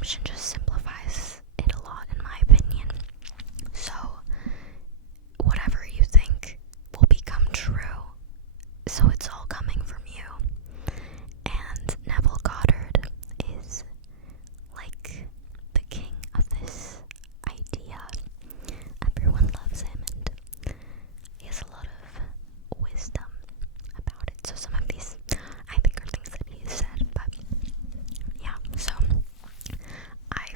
assumption just simplifies it a lot, in my opinion. So, whatever you think will become true. So it's all coming from you. And Neville Goddard is like the king of this idea. Everyone loves him, and he has a lot of wisdom about it. So some of these, I think, are things that he said. But yeah, so I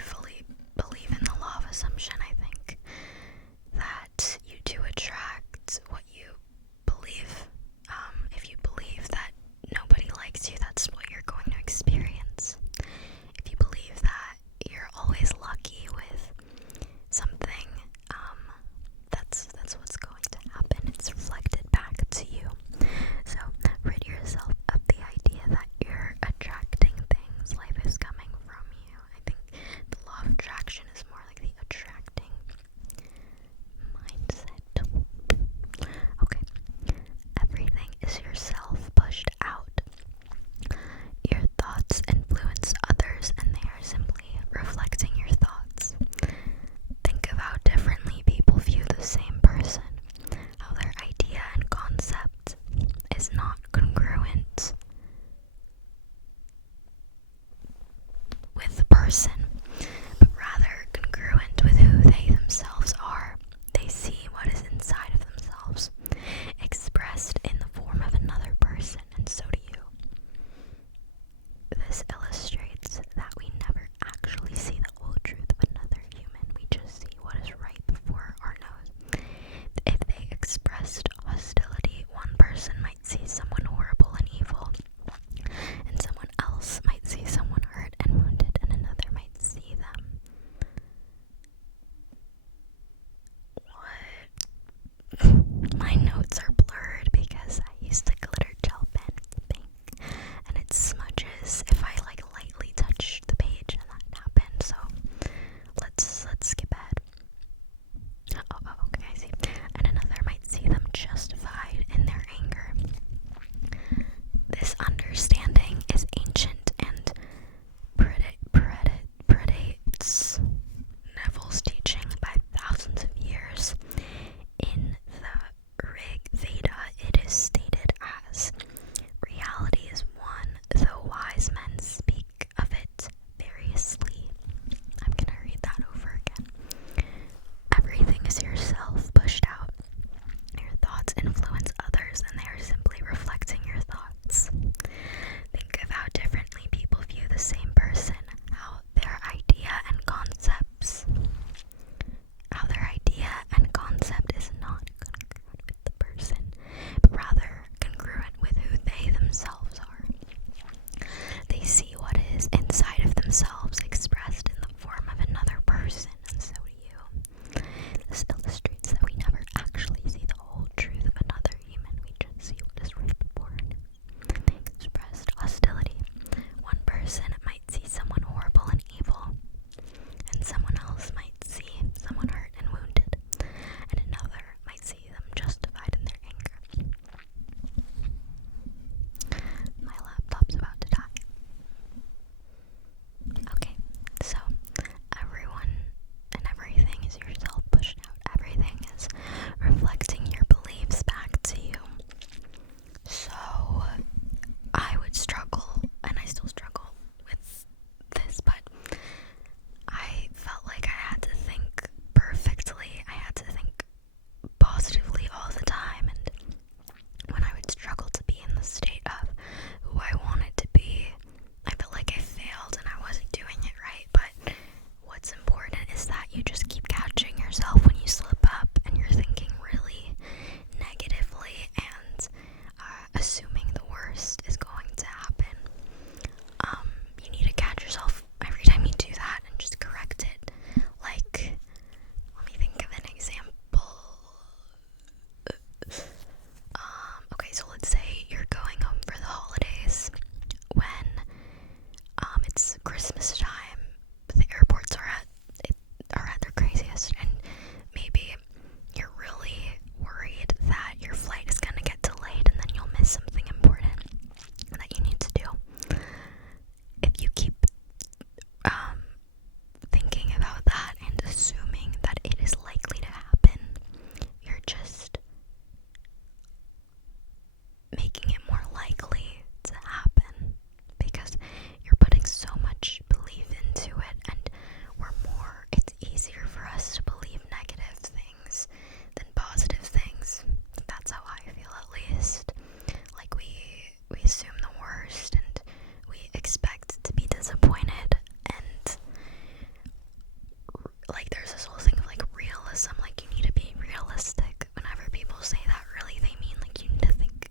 like there's this whole thing of like realism, like you need to be realistic. Whenever people say that, really they mean like you need to think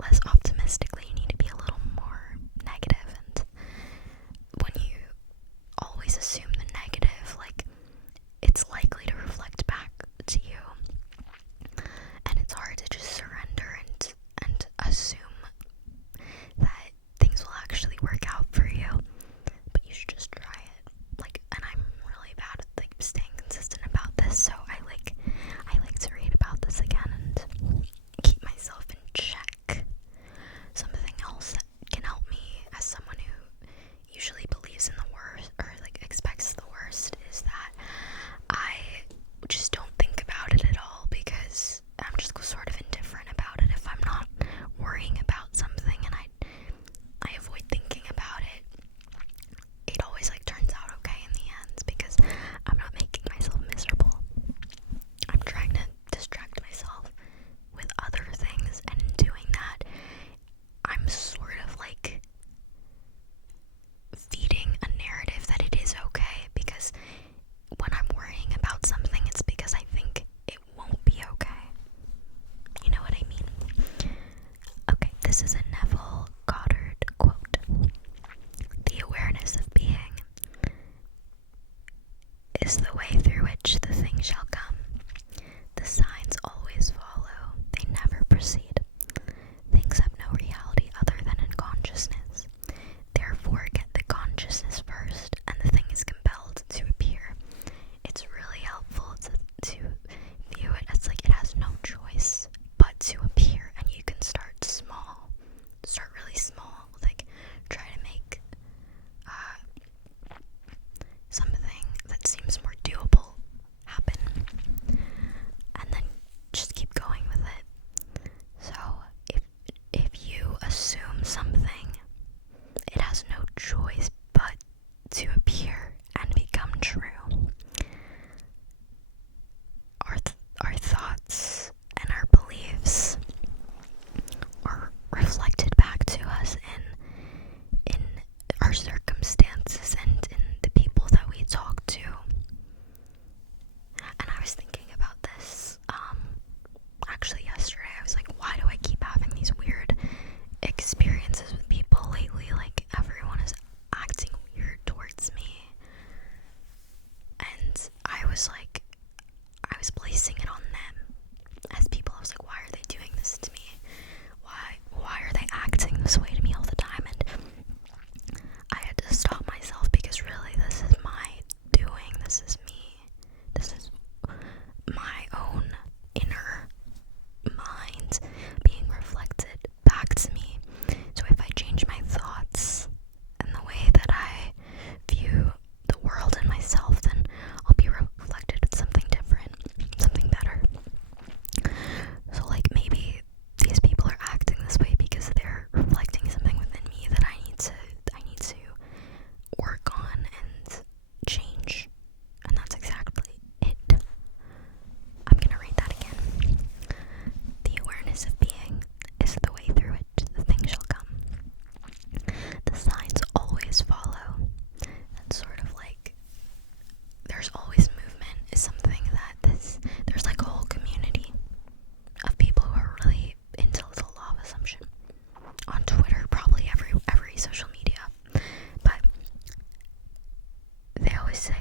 less optimistically. You need to be a little more negative, and when you always assume the negative, like it's likely to reflect back to you, and it's hard to just surrender and assume that things will actually work out for you. But you should just try it. Like, and I'm really bad at like staying consistent about this, so I like to read about this again and keep myself in check. Something else that can help me as someone who usually believes in the worst or like expects the worst is that I just don't think about it at all, because I'm just sort of indifferent about it. If I'm not worrying about something and I avoid thinking about it, it always like turns out okay in the end, because I'm not making myself miserable. I'm trying to distract myself with other things, and in doing that, I'm sort of like feeding a narrative that it is okay, because when I'm worrying about something, it's because I think it won't be okay. You know what I mean? Okay, this is a Neville Goddard quote. The awareness of being is the way through which the thing shall come. The signs always follow, they never proceed. Things have no reality other than in consciousness. Therefore, get the consciousness first, and the thing is compelled to appear. It's really helpful to view it as like it has no choice but to appear, and you can start small. Start really small. Like, try to make something that seems more doable happen, and then just keep going with it. So if you assume something, it has no choice but to appear and become true. Our thoughts and our beliefs are reflected back to us in our circumstances and in the people that we talk to. And I was thinking about this actually yesterday. I was like, why do I keep having these weird experiences with people lately? Like, everyone is acting weird towards me. And I was placing it on them as people. I was like, why are they doing this to me? Why are they acting this way to me all the time? And I had to stop myself, because really this is my doing. This is me. This is my own inner mind being reflected back to me. So if I change my thoughts and the way that I view the world and myself, then I'll be reflected with something different, something better. So like, maybe these people are acting this way because they're reflecting something within me that I need to work on and change. And that's exactly it. I'm gonna read that again. The awareness of being is the way through which the thing shall come. The signs always follow. That's sort of like, there's always movement is something that there's like a whole community of people who are really into the law of assumption on Twitter, probably every social media. But they always say